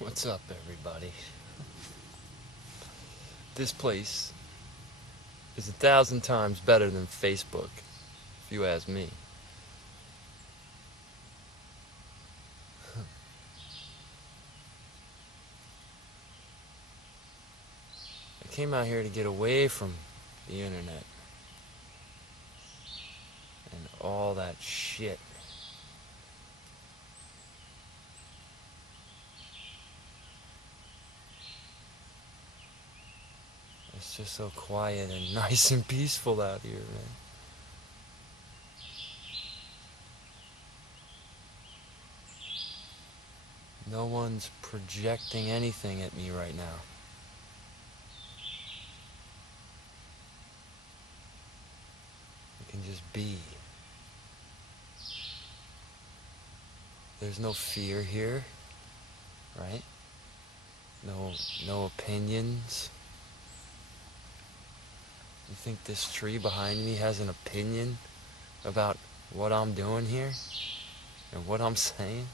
What's up, everybody? This place is 1,000 times better than Facebook, if you ask me. I came out here to get away from the internet and all that shit. It's just so quiet and nice and peaceful out here, man. No one's projecting anything at me right now. I can just be. There's no fear here, right? No opinions. You think this tree behind me has an opinion about what I'm doing here and what I'm saying?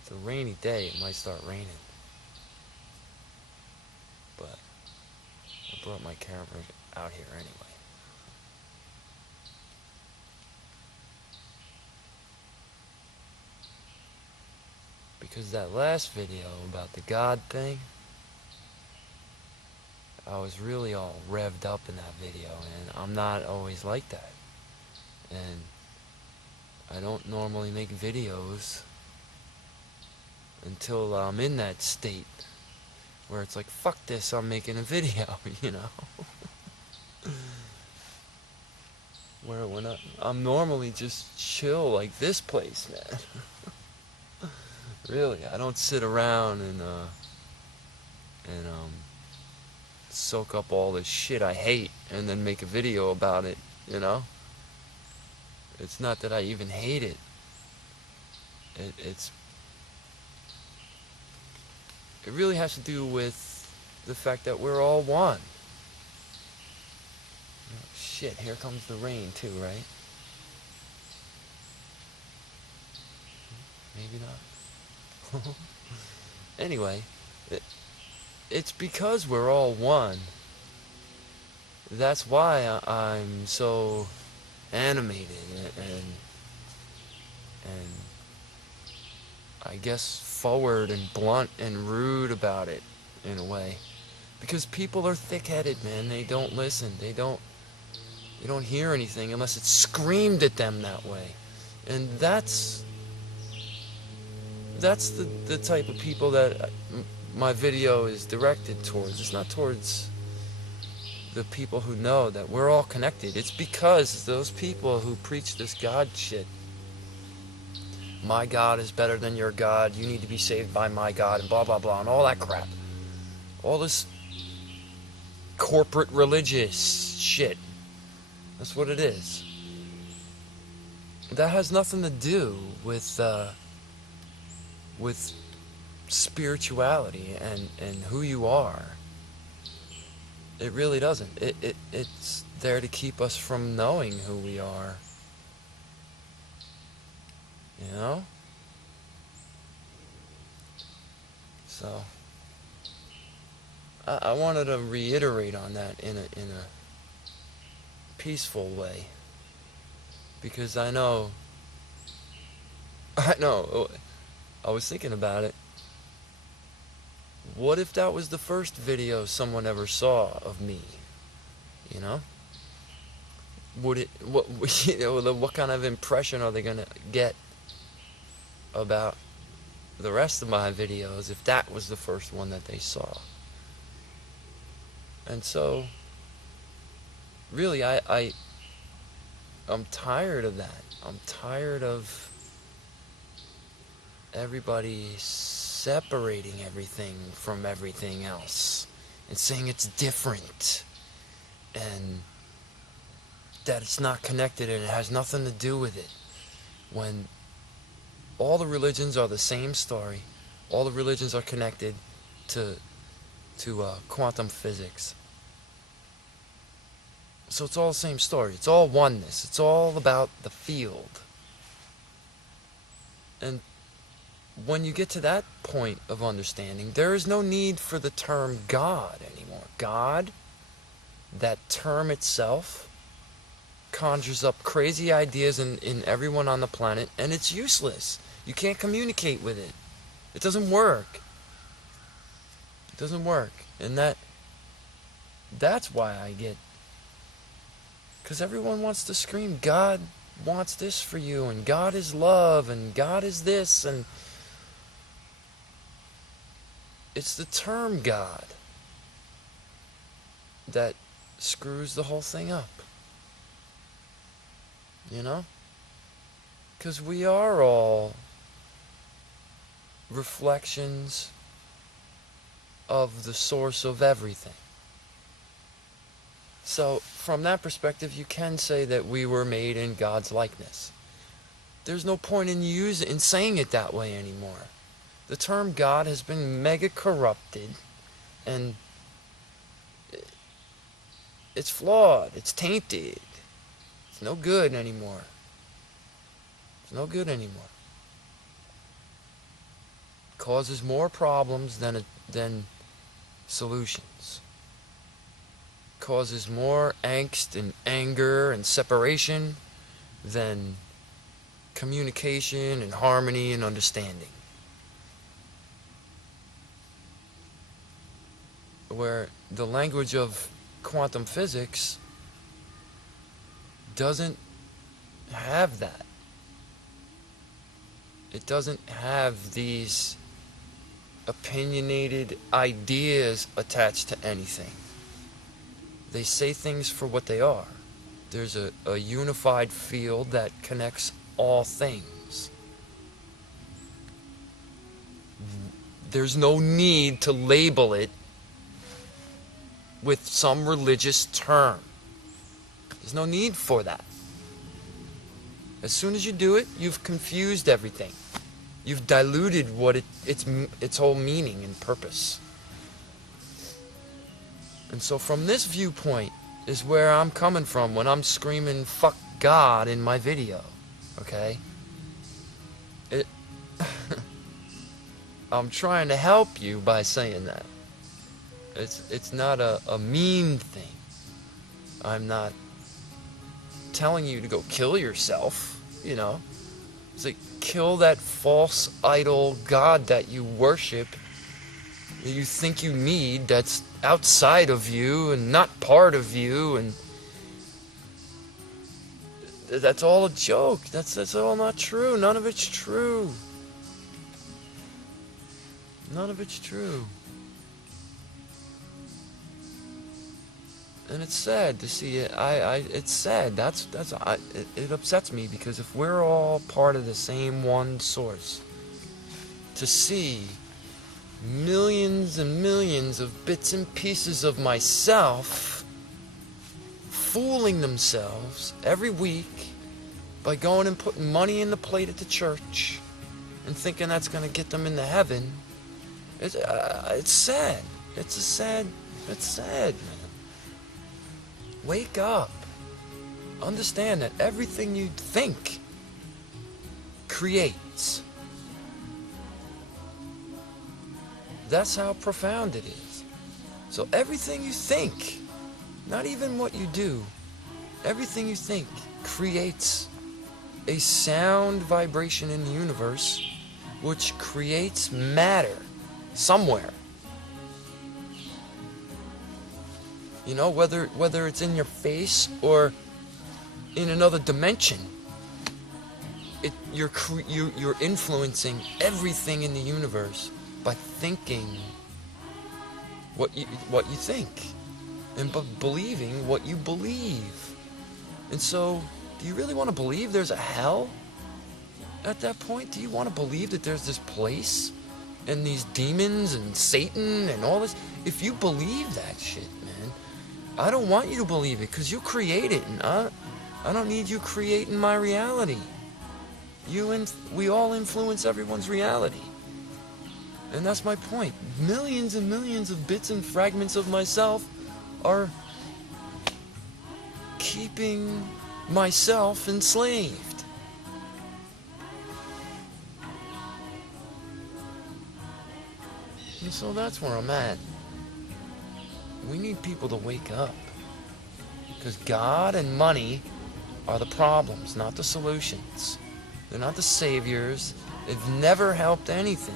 It's a rainy day, it might start raining. But I brought my camera out here anyway. Because that last video about the God thing, I was really all revved up in that video, and I'm not always like that. And I don't normally make videos until I'm in that state where it's like, fuck this, I'm making a video, you know? Where I'm normally just chill like this place, man. Really, I don't sit around and soak up all this shit I hate and then make a video about it, you know? It's not that I even hate it. It really has to do with the fact that we're all one. Oh, shit, here comes the rain too, right? Maybe not. Anyway, it's because we're all one. That's why I'm so animated and I guess forward and blunt and rude about it in a way. Because people are thick-headed, man. They don't listen. They don't hear anything unless it's screamed at them that way. And that's the type of people that my video is directed towards. It's not towards the people who know that we're all connected. It's because those people who preach this God shit, my God is better than your God, you need to be saved by my God, and blah blah blah, and all that crap, all this corporate religious shit, that's what it is. That has nothing to do with spirituality and who you are. It really doesn't. It's there to keep us from knowing who we are. You know? So I wanted to reiterate on that in a peaceful way. Because I know, I was thinking about it. What if that was the first video someone ever saw of me? You know? What kind of impression are they gonna get about the rest of my videos if that was the first one that they saw? And so, really, I'm tired of that. I'm tired of everybody separating everything from everything else and saying it's different and that it's not connected and it has nothing to do with it, when all the religions are the same story. All the religions are connected to quantum physics. So it's all the same story. It's all oneness. It's all about the field. And when you get to that point of understanding, there is no need for the term God anymore. God, that term itself, conjures up crazy ideas in everyone on the planet, and it's useless. You can't communicate with it. It doesn't work. It doesn't work. And that's why I get... Because everyone wants to scream, God wants this for you, and God is love, and God is this, and... It's the term God that screws the whole thing up. You know? Because we are all reflections of the source of everything. So, from that perspective, you can say that we were made in God's likeness. There's no point in saying it that way anymore. The term God has been mega corrupted, and it's flawed, it's tainted. It's no good anymore. It's no good anymore. It causes more problems than solutions. It causes more angst and anger and separation than communication and harmony and understanding. Where the language of quantum physics doesn't have that. It doesn't have these opinionated ideas attached to anything. They say things for what they are. There's a unified field that connects all things. There's no need to label it with some religious term. There's no need for that. As soon as you do it, you've confused everything. You've diluted what its whole meaning and purpose. And so from this viewpoint is where I'm coming from when I'm screaming fuck God in my video. Okay? I'm trying to help you by saying that. It's not a mean thing. I'm not telling you to go kill yourself, you know. It's like, kill that false idol God that you worship, that you think you need, that's outside of you and not part of you, and that's all a joke. That's all not true. None of it's true. None of it's true. And it's sad to see it. It's sad. It upsets me, because if we're all part of the same one source, to see millions and millions of bits and pieces of myself fooling themselves every week by going and putting money in the plate at the church and thinking that's going to get them into heaven, it's sad. It's sad, man. Wake up. Understand that everything you think creates. That's how profound it is. So everything you think, not even what you do, Everything you think creates a sound vibration in the universe, which creates matter somewhere. You know, whether it's in your face or in another dimension, you're influencing everything in the universe by thinking what you think, and believing what you believe. And so, do you really want to believe there's a hell at that point? Do you want to believe that there's this place and these demons and Satan and all this? If you believe that shit, man, I don't want you to believe it, because you create it, and I don't need you creating my reality. We all influence everyone's reality. And that's my point. Millions and millions of bits and fragments of myself are keeping myself enslaved. And so that's where I'm at. We need people to wake up. Because God and money are the problems, not the solutions. They're not the saviors. They've never helped anything.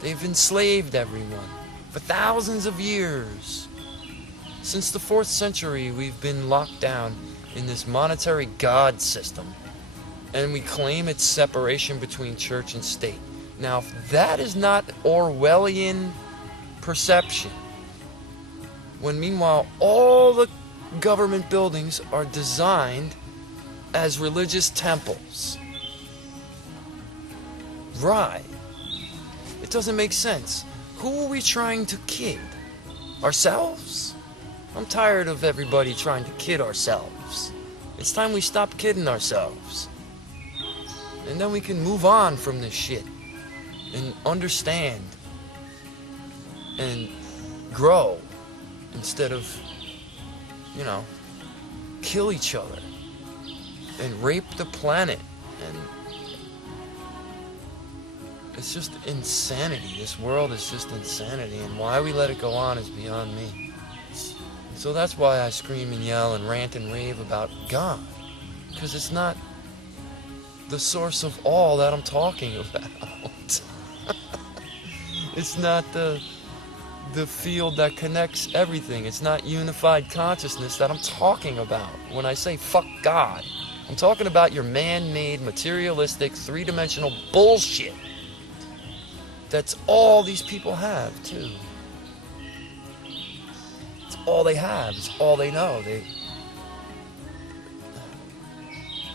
They've enslaved everyone for thousands of years. Since the 4th century, we've been locked down in this monetary God system, and we claim its separation between church and state. Now, if that is not Orwellian perception, when meanwhile all the government buildings are designed as religious temples. Right. It doesn't make sense. Who are we trying to kid? Ourselves? I'm tired of everybody trying to kid ourselves. It's time we stop kidding ourselves. And then we can move on from this shit and understand and grow instead of, kill each other and rape the planet. And it's just insanity. This world is just insanity, and why we let it go on is beyond me. So that's why I scream and yell and rant and rave about God, because it's not the source of all that I'm talking about. It's not the field that connects everything. It's not unified consciousness that I'm talking about when I say fuck God. I'm talking about your man-made, materialistic, three-dimensional bullshit. That's all these people have, too. It's all they have. It's all they know.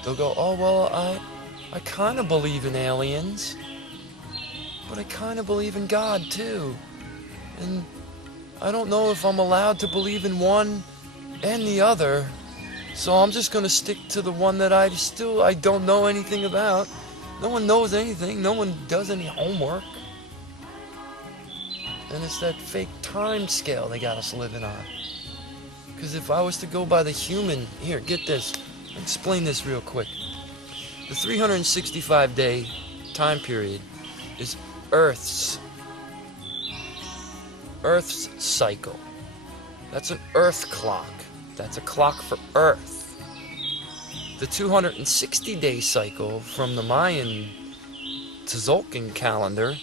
They'll go, oh, well, I kind of believe in aliens, but I kind of believe in God, too. And I don't know if I'm allowed to believe in one and the other, so I'm just going to stick to the one that I don't know anything about. No one knows anything. No one does any homework. And it's that fake time scale they got us living on. Because if I was to go by the human... Here, get this. I'll explain this real quick. The 365-day time period is Earth's cycle. That's an Earth clock. That's a clock for Earth. The 260-day cycle from the Mayan Tzolk'in calendar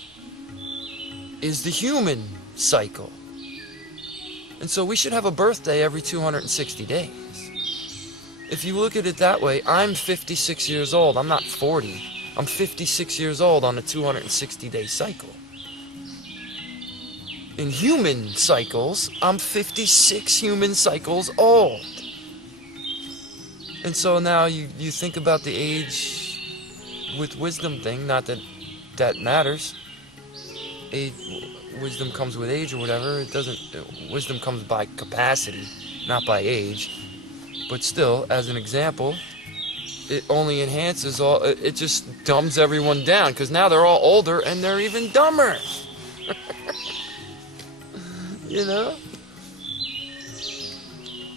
is the human cycle. And so we should have a birthday every 260 days. If you look at it that way, I'm 56 years old. I'm not 40. I'm 56 years old on a 260-day cycle. In human cycles, I'm 56 human cycles old. And so now you think about the age with wisdom thing, not that that matters. Wisdom comes with age or whatever. It doesn't. Wisdom comes by capacity, not by age. But still, as an example, it only enhances all. It just dumbs everyone down, because now they're all older and they're even dumber. You know?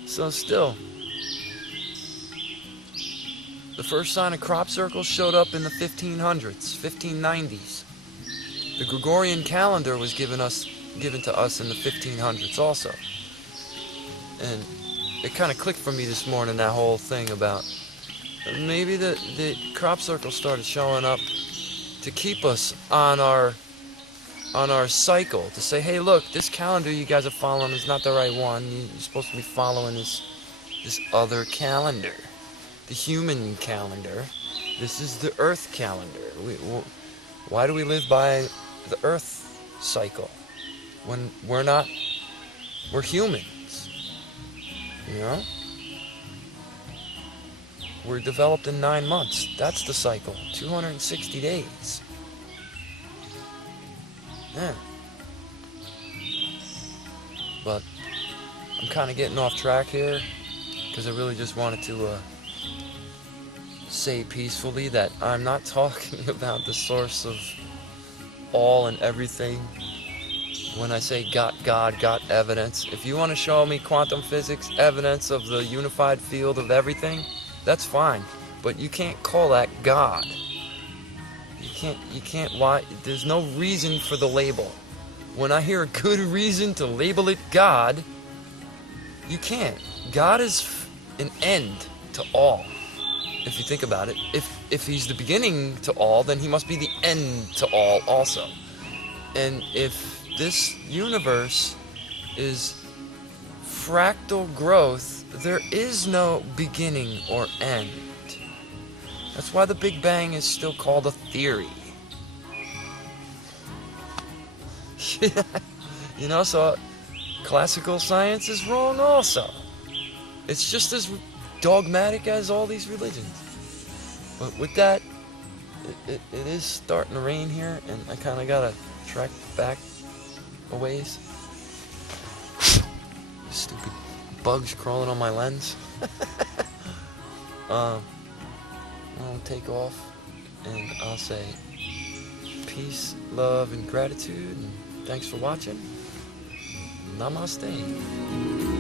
So still, the first sign of crop circles showed up in the 1500s, 1590s. The Gregorian calendar was given to us in the 1500s also. And it kind of clicked for me this morning, that whole thing about maybe the crop circle started showing up to keep us on our cycle, to say, hey, look, this calendar you guys are following is not the right one. You're supposed to be following this other calendar, the human calendar. This is the Earth calendar. Why do we live by the Earth cycle when we're not? We're humans, you know? We're developed in 9 months. That's the cycle. 260 days. Yeah. But I'm kind of getting off track here because I really just wanted to say peacefully that I'm not talking about the source of all and everything. When I say got God, got evidence, if you want to show me quantum physics evidence of the unified field of everything, that's fine. But you can't call that God. You can't, why? There's no reason for the label. When I hear a good reason to label it God, you can't. God is an end to all. If you think about it, if he's the beginning to all, then he must be the end to all also. And if this universe is fractal growth, there is no beginning or end. That's why the Big Bang is still called a theory. You know, so classical science is wrong also. It's just as dogmatic as all these religions. But with that, it is starting to rain here, and I kind of gotta track back a ways. Stupid bugs crawling on my lens. I'll take off, and I'll say peace, love, and gratitude, and thanks for watching. Namaste.